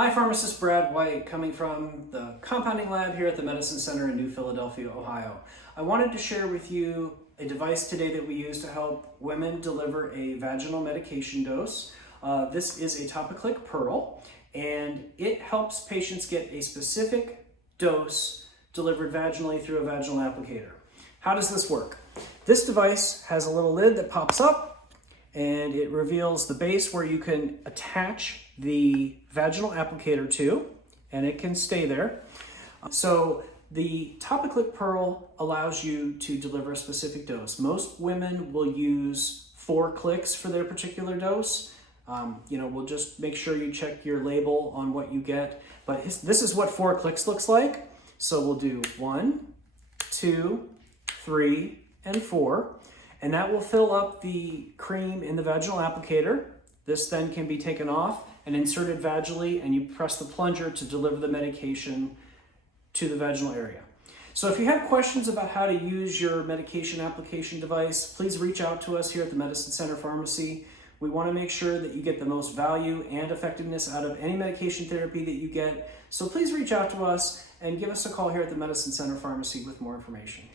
Hi, Pharmacist Brad White, coming from the compounding lab here at the Medicine Center in New Philadelphia, Ohio. I wanted to share with you a device today that we use to help women deliver a vaginal medication dose. This is a Topi-Click Pearl, and it helps patients get a specific dose delivered vaginally through a vaginal applicator. How does this work? This device has a little lid that pops up, and it reveals the base where you can attach the vaginal applicator to, and it can stay there. So the Topi-Click Pearl allows you to deliver a specific dose. Most women will use 4 clicks for their particular dose. We'll just make sure you check your label on what you get. But this is what 4 clicks looks like. So we'll do 1, 2, 3, and 4. And that will fill up the cream in the vaginal applicator. This then can be taken off and inserted vaginally, and you press the plunger to deliver the medication to the vaginal area. So if you have questions about how to use your medication application device, please reach out to us here at the Medicine Center Pharmacy. We want to make sure that you get the most value and effectiveness out of any medication therapy that you get. So please reach out to us and give us a call here at the Medicine Center Pharmacy with more information.